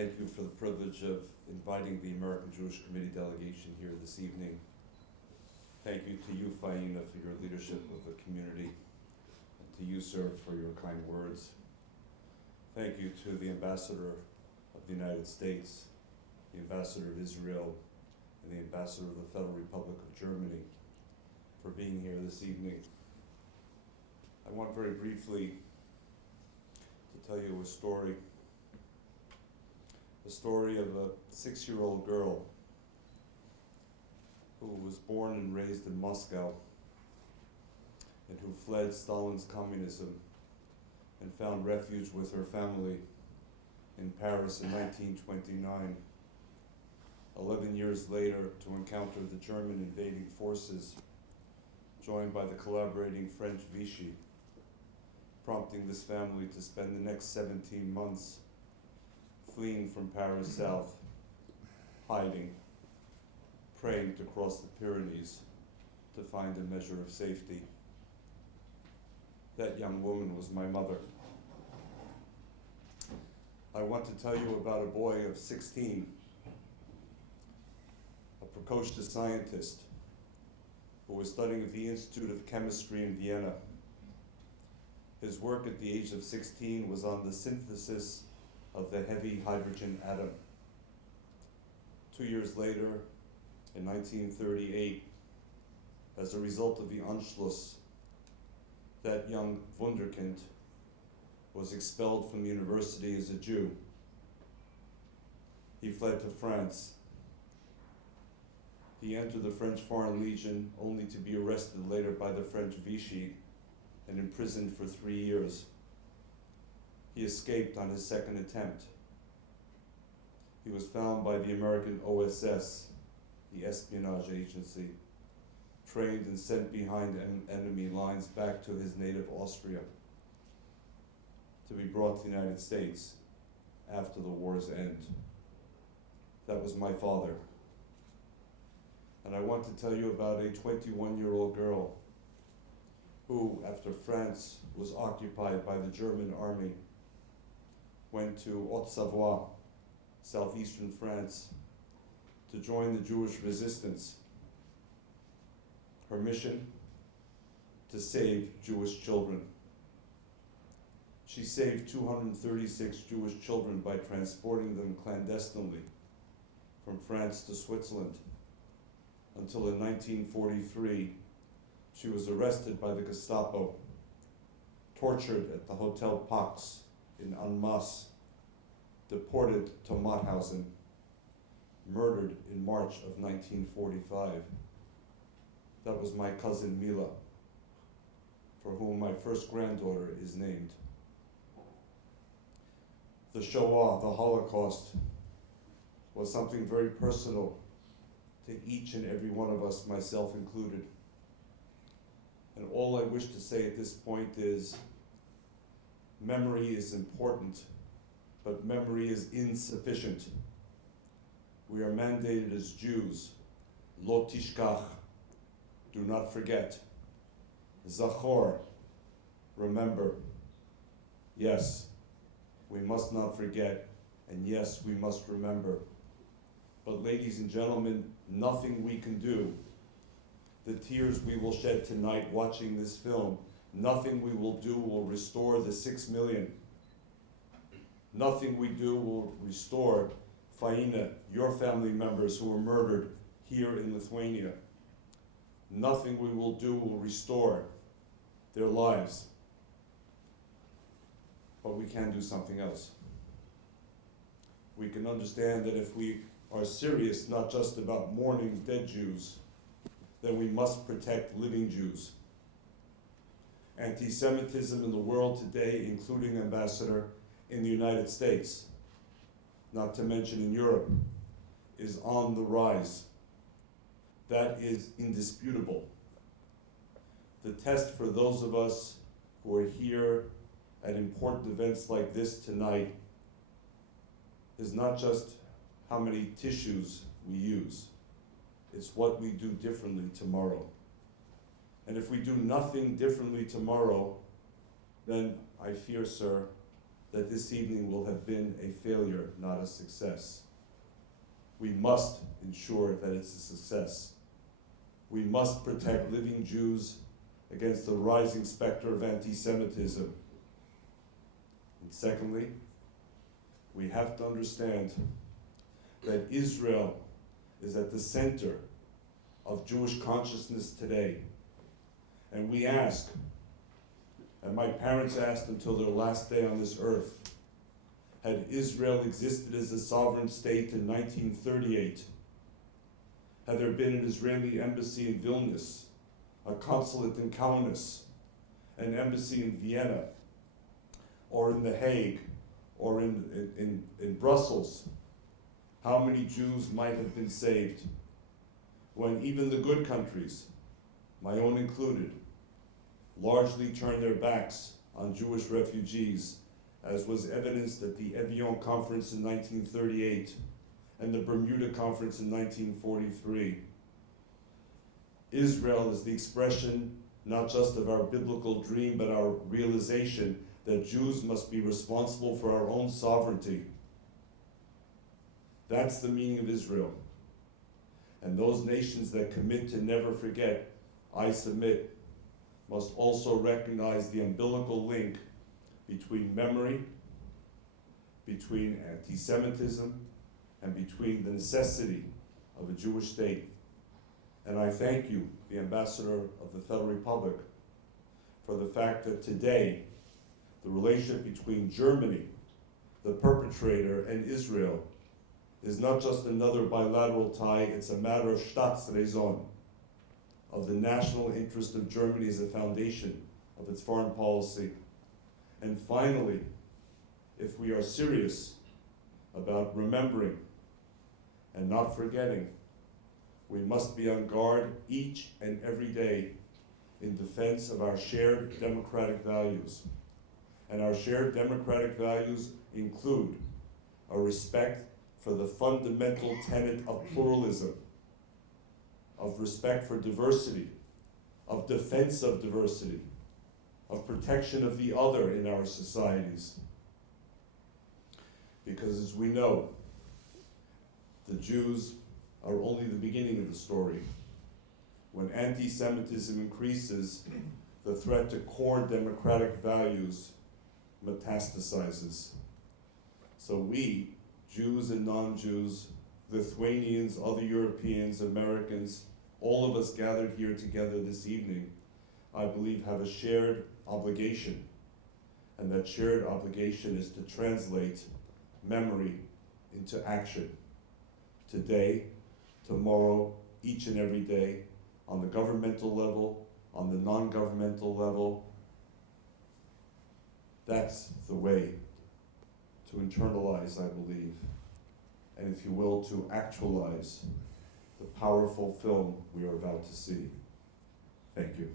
Thank you for the privilege of inviting the American Jewish Committee delegation here this evening. Thank you to you, Faina, for your leadership of the community, and to you, sir, for your kind words. Thank you to the Ambassador of the United States, the Ambassador of Israel, and the Ambassador of the Federal Republic of Germany for being here this evening. I want very briefly to tell you a story of a 6-year-old girl who was born and raised in Moscow and who fled Stalin's communism and found refuge with her family in Paris in 1929. 11 years later, to encounter the German invading forces, joined by the collaborating French Vichy, prompting this family to spend the next 17 months fleeing from Paris south, hiding, praying to cross the Pyrenees to find a measure of safety. That young woman was my mother. I want to tell you about a boy of 16, a precocious scientist who was studying at the Institute of Chemistry in Vienna. His work at the age of 16 was on the synthesis of the heavy hydrogen atom. 2 years later, in 1938, as a result of the Anschluss, that young Wunderkind was expelled from the university as a Jew. He fled to France. He entered the French Foreign Legion only to be arrested later by the French Vichy and imprisoned for 3 years. He escaped on his second attempt. He was found by the American OSS, the espionage agency, trained and sent behind enemy lines back to his native Austria to be brought to the United States after the war's end. That was my father. And I want to tell you about a 21-year-old girl who, after France was occupied by the German army, went to Haute-Savoie, southeastern France, to join the Jewish resistance. Her mission? To save Jewish children. She saved 236 Jewish children by transporting them clandestinely from France to Switzerland, until in 1943, she was arrested by the Gestapo, tortured at the Hotel Pax in Annemasse, deported to Mauthausen, murdered in March of 1945. That was my cousin Mila, for whom my first granddaughter is named. The Shoah, the Holocaust, was something very personal to each and every one of us, myself included. And all I wish to say at this point is, memory is important, but memory is insufficient. We are mandated as Jews, lo tishkach, do not forget. Zachor, remember. Yes, we must not forget, and yes, we must remember. But ladies and gentlemen, nothing we can do, the tears we will shed tonight watching this film, nothing we will do will restore the 6 million. Nothing we do will restore, Faina, your family members who were murdered here in Lithuania. Nothing we will do will restore their lives. But we can do something else. We can understand that if we are serious not just about mourning dead Jews, then we must protect living Jews. Anti-Semitism in the world today, including, Ambassador, in the United States, not to mention in Europe, is on the rise. That is indisputable. The test for those of us who are here at important events like this tonight is not just how many tissues we use, it's what we do differently tomorrow. And if we do nothing differently tomorrow, then I fear, sir, that this evening will have been a failure, not a success. We must ensure that it's a success. We must protect living Jews against the rising specter of anti-Semitism. And secondly, we have to understand that Israel is at the center of Jewish consciousness today. And we ask, and my parents asked until their last day on this earth, had Israel existed as a sovereign state in 1938, had there been an Israeli embassy in Vilnius, a consulate in Kaunas, an embassy in Vienna, or in The Hague, or in Brussels, how many Jews might have been saved when even the good countries, my own included, largely turned their backs on Jewish refugees, as was evidenced at the Evian Conference in 1938 and the Bermuda Conference in 1943. Israel is the expression not just of our biblical dream, but our realization that Jews must be responsible for our own sovereignty. That's the meaning of Israel. And those nations that commit to never forget, I submit, must also recognize the umbilical link between memory, between anti-Semitism, and between the necessity of a Jewish state. And I thank you, the Ambassador of the Federal Republic, for the fact that today, the relationship between Germany, the perpetrator, and Israel is not just another bilateral tie, it's a matter of Staatsräson, of the national interest of Germany as a foundation of its foreign policy. And finally, if we are serious about remembering and not forgetting, we must be on guard each and every day in defense of our shared democratic values. And our shared democratic values include a respect for the fundamental tenet of pluralism, of respect for diversity, of defense of diversity, of protection of the other in our societies. Because as we know, the Jews are only the beginning of the story. When anti-Semitism increases, the threat to core democratic values metastasizes. So we, Jews and non-Jews, Lithuanians, other Europeans, Americans, all of us gathered here together this evening, I believe have a shared obligation. And that shared obligation is to translate memory into action. Today, tomorrow, each and every day, on the governmental level, on the non-governmental level. That's the way to internalize, I believe, and if you will, to actualize the powerful film we are about to see. Thank you.